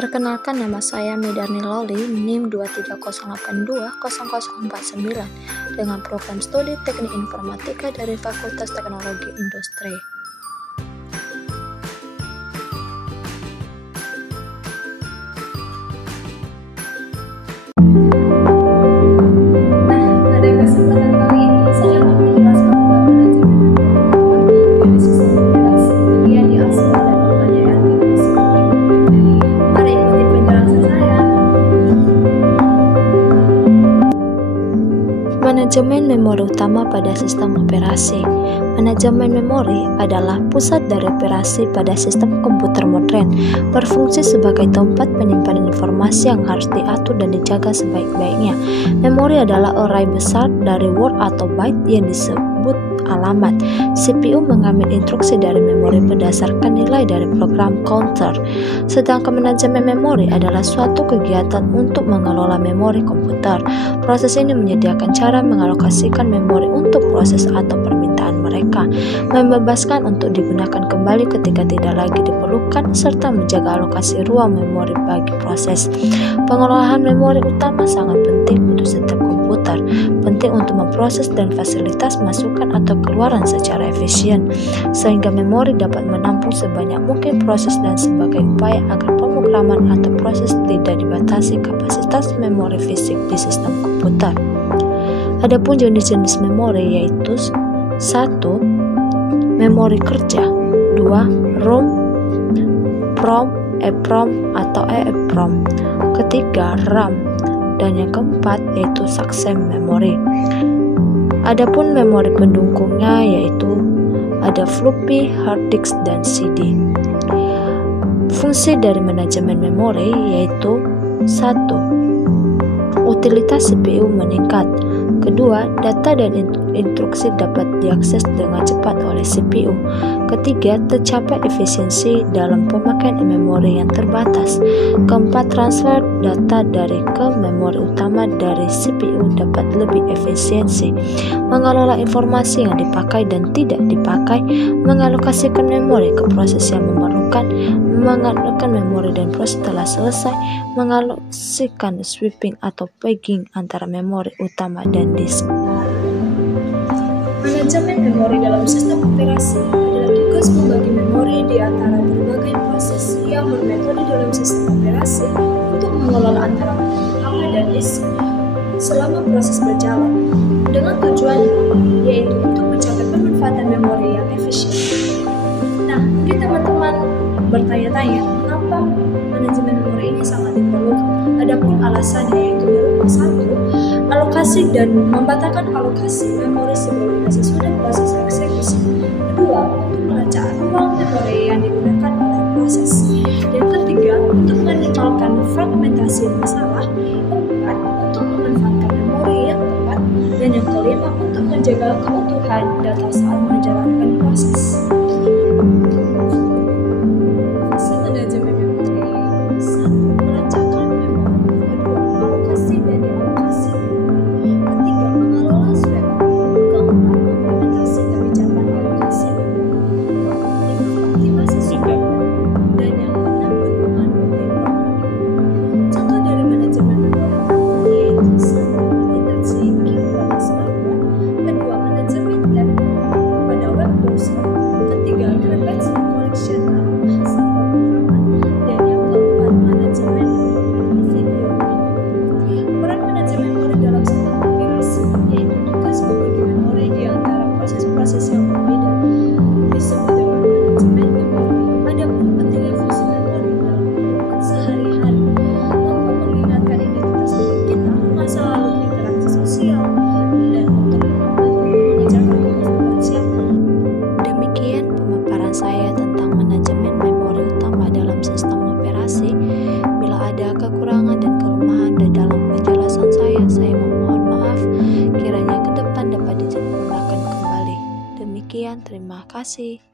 Perkenalkan, nama saya Medarni Loli, NIM 230820049 dengan program studi Teknik Informatika dari Fakultas Teknologi Industri. Manajemen memori utama pada sistem operasi. Manajemen memori adalah pusat dari operasi pada sistem komputer modern, berfungsi sebagai tempat penyimpanan informasi yang harus diatur dan dijaga sebaik-baiknya. Memori adalah array besar dari word atau byte yang disebut alamat. CPU mengambil instruksi dari memori berdasarkan nilai dari program counter. Sedangkan manajemen memori adalah suatu kegiatan untuk mengelola memori komputer. Proses ini menyediakan cara mengalokasikan memori untuk proses atau permintaan mereka, membebaskan untuk digunakan kembali ketika tidak lagi diperlukan, serta menjaga alokasi ruang memori bagi proses. Pengelolaan memori utama sangat penting untuk setiap komputer, penting untuk memproses dan fasilitas masukan atau keluaran secara efisien, sehingga memori dapat menampung sebanyak mungkin proses dan sebagai upaya agar pemrograman atau proses tidak dibatasi kapasitas memori fisik di sistem komputer. Adapun jenis-jenis memori yaitu 1. Memori kerja, 2. ROM, PROM, EEPROM atau EEPROM, ketiga RAM, dan yang keempat yaitu success memory. Adapun memori pendukungnya yaitu ada floppy, hard disk, dan CD. Fungsi dari manajemen memori yaitu 1. Utilitas CPU meningkat. Kedua, data dan instruksi dapat diakses dengan cepat oleh CPU. Ketiga, tercapai efisiensi dalam pemakaian memori yang terbatas. Keempat, transfer data dari ke memori utama dari CPU dapat lebih efisiensi. Mengelola informasi yang dipakai dan tidak dipakai, mengalokasikan memori ke proses yang memerlukan, mengalokasikan memori dan proses telah selesai, mengalokasikan swapping atau pegging antara memori utama dan disk. Manajemen memori dalam sistem operasi adalah tugas membagi memori di antara berbagai proses yang bermetode dalam sistem operasi untuk mengelola antara memori utama dan disk selama proses berjalan, dengan tujuan yaitu untuk mencapai pemanfaatan memori yang efisien. Nah, mungkin teman-teman bertanya-tanya, mengapa manajemen memori ini sangat diperlukan? Adapun alasannya yaitu berupa 1. Alokasi dan membatalkan alokasi memori sebelum dan sesudah proses eksekusi. Kedua, untuk melacak ruang memori yang digunakan oleh proses. Yang ketiga, untuk menimbulkan fragmentasi masalah. Keempat, untuk memanfaatkan memori yang tepat. Dan yang kelima, untuk menjaga keutuhan data saat menjalankan proses. Kekurangan dan kelemahan dalam penjelasan saya memohon maaf. Kiranya ke depan dapat digunakan kembali. Demikian, terima kasih.